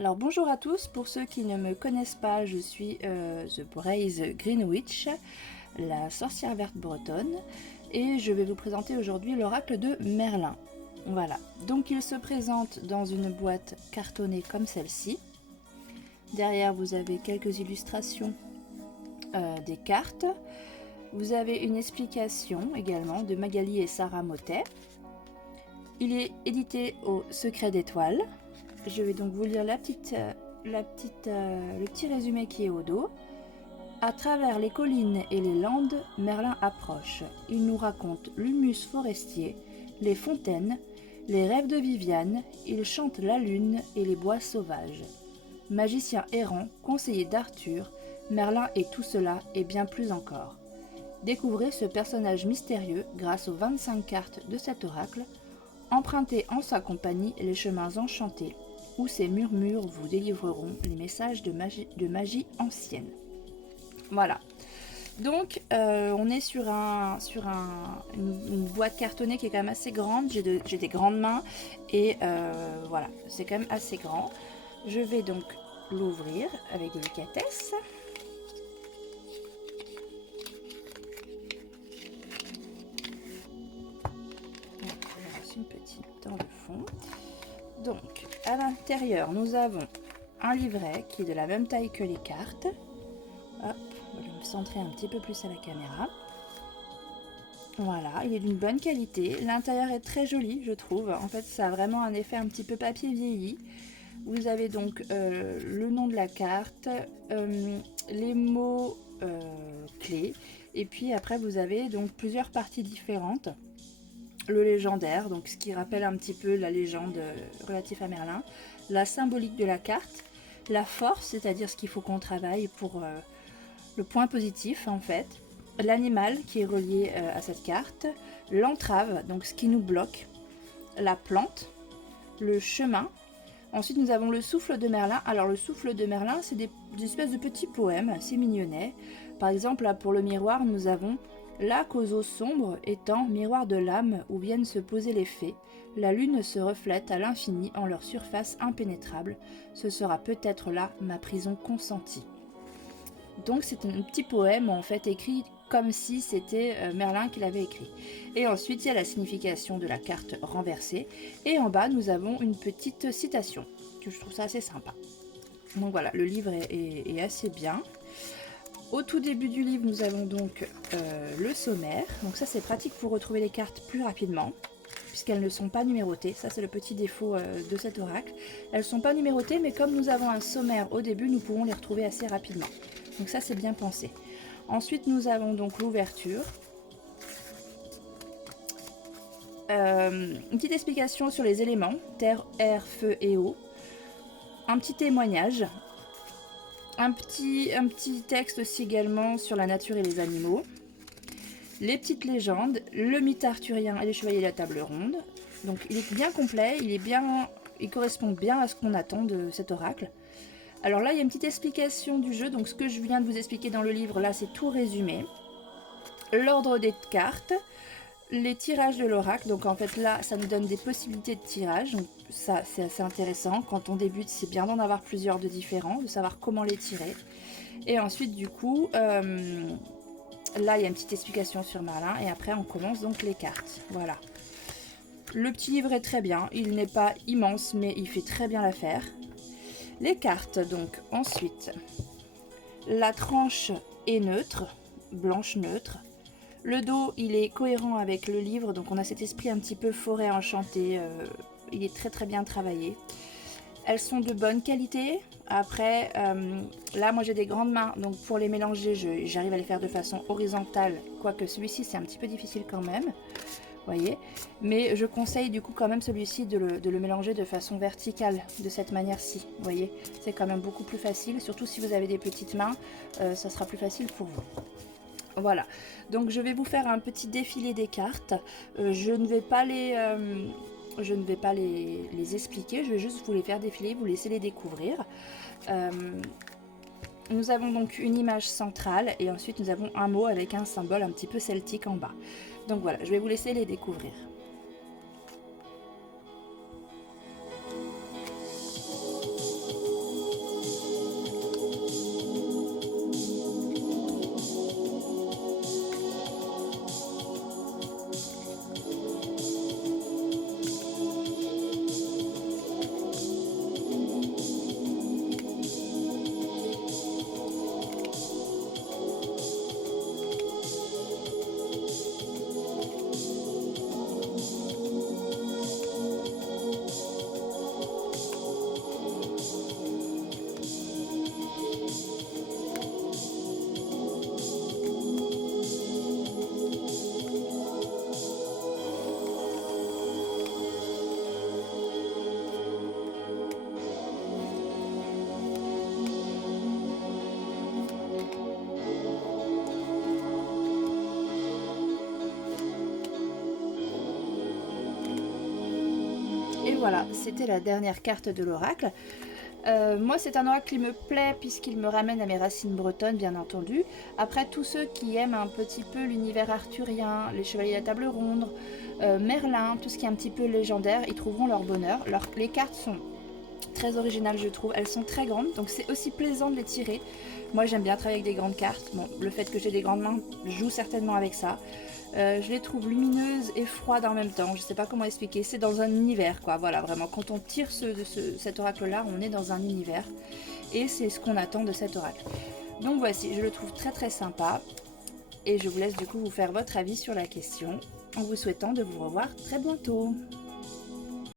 Alors bonjour à tous, pour ceux qui ne me connaissent pas, je suis The Braise Green Witch, la sorcière verte bretonne, et je vais vous présenter aujourd'hui l'oracle de Merlin. Voilà, donc il se présente dans une boîte cartonnée comme celle-ci. Derrière vous avez quelques illustrations des cartes. Vous avez une explication également de Magali et Sarah Motet. Il est édité au Secret d'étoiles. Je vais donc vous lire le petit résumé qui est au dos. À travers les collines et les landes, Merlin approche. Il nous raconte l'humus forestier, les fontaines, les rêves de Viviane, il chante la lune et les bois sauvages. Magicien errant, conseiller d'Arthur, Merlin est tout cela et bien plus encore. Découvrez ce personnage mystérieux grâce aux 25 cartes de cet oracle. Empruntez en sa compagnie les chemins enchantés, où ces murmures vous délivreront les messages de magie ancienne. Voilà. Donc, on est sur une boîte cartonnée qui est quand même assez grande. J'ai des grandes mains et voilà, c'est quand même assez grand. Je vais donc l'ouvrir avec délicatesse. Une petite dans le fond. Donc, à l'intérieur, nous avons un livret qui est de la même taille que les cartes. Hop, je vais me centrer un petit peu plus à la caméra. Voilà, il est d'une bonne qualité. L'intérieur est très joli, je trouve. En fait, ça a vraiment un effet un petit peu papier vieilli. Vous avez donc le nom de la carte, les mots clés, et puis après vous avez donc plusieurs parties différentes. Le légendaire, donc ce qui rappelle un petit peu la légende relative à Merlin, la symbolique de la carte, la force, c'est-à-dire ce qu'il faut qu'on travaille pour le point positif en fait, l'animal qui est relié à cette carte, l'entrave, donc ce qui nous bloque, la plante, le chemin. Ensuite nous avons le souffle de Merlin. Alors le souffle de Merlin, c'est des espèces de petits poèmes assez mignonnets. Par exemple là pour le miroir, nous avons lac aux eaux sombres étant miroir de l'âme où viennent se poser les fées, la lune se reflète à l'infini en leur surface impénétrable. Ce sera peut-être là ma prison consentie. Donc c'est un petit poème en fait écrit comme si c'était Merlin qui l'avait écrit. Et ensuite il y a la signification de la carte renversée. Et en bas nous avons une petite citation, que je trouve ça assez sympa. Donc voilà, le livre est assez bien. Au tout début du livre, nous avons donc le sommaire. Donc ça, c'est pratique pour retrouver les cartes plus rapidement, puisqu'elles ne sont pas numérotées. Ça, c'est le petit défaut de cet oracle. Elles ne sont pas numérotées, mais comme nous avons un sommaire au début, nous pouvons les retrouver assez rapidement. Donc ça, c'est bien pensé. Ensuite, nous avons donc l'ouverture. Une petite explication sur les éléments, terre, air, feu et eau. Un petit témoignage. Un petit texte aussi également sur la nature et les animaux. Les petites légendes, le mythe arthurien et les chevaliers de la table ronde. Donc il est bien complet, il correspond bien à ce qu'on attend de cet oracle. Alors là, il y a une petite explication du jeu. Donc ce que je viens de vous expliquer dans le livre, là, c'est tout résumé. L'ordre des cartes, les tirages de l'oracle. Donc en fait là, ça nous donne des possibilités de tirage. Donc ça, c'est assez intéressant. Quand on débute, c'est bien d'en avoir plusieurs de différents, de savoir comment les tirer. Et ensuite, du coup, là, il y a une petite explication sur Merlin. Et après, on commence donc les cartes. Voilà. Le petit livre est très bien. Il n'est pas immense, mais il fait très bien l'affaire. Les cartes, donc, ensuite. La tranche est neutre, blanche neutre. Le dos, il est cohérent avec le livre, donc on a cet esprit un petit peu forêt enchantée. Il est très très bien travaillé. Elles sont de bonne qualité. Après, là, moi j'ai des grandes mains, donc pour les mélanger, j'arrive à les faire de façon horizontale. Quoique celui-ci, c'est un petit peu difficile quand même. Voyez, mais je conseille du coup quand même celui-ci de le mélanger de façon verticale, de cette manière-ci. Vous voyez, c'est quand même beaucoup plus facile, surtout si vous avez des petites mains, ça sera plus facile pour vous. Voilà, donc je vais vous faire un petit défilé des cartes. Je ne vais pas les expliquer, je vais juste vous les faire défiler, vous laisser les découvrir. Nous avons donc une image centrale et ensuite nous avons un mot avec un symbole un petit peu celtique en bas. Donc voilà, je vais vous laisser les découvrir. voilà, c'était la dernière carte de l'oracle. Moi, c'est un oracle qui me plaît puisqu'il me ramène à mes racines bretonnes, bien entendu. Après, tous ceux qui aiment un petit peu l'univers arthurien, les chevaliers à table ronde, Merlin, tout ce qui est un petit peu légendaire, ils trouveront leur bonheur. Les cartes sont très originales, je trouve. Elles sont très grandes, donc c'est aussi plaisant de les tirer. Moi, j'aime bien travailler avec des grandes cartes. Bon, le fait que j'ai des grandes mains joue certainement avec ça. Je les trouve lumineuses et froides en même temps. Je sais pas comment expliquer. C'est dans un univers, quoi. Voilà, vraiment. Quand on tire cet oracle-là, on est dans un univers. Et c'est ce qu'on attend de cet oracle. Donc voici, je le trouve très très sympa. Et je vous laisse du coup vous faire votre avis sur la question, en vous souhaitant de vous revoir très bientôt.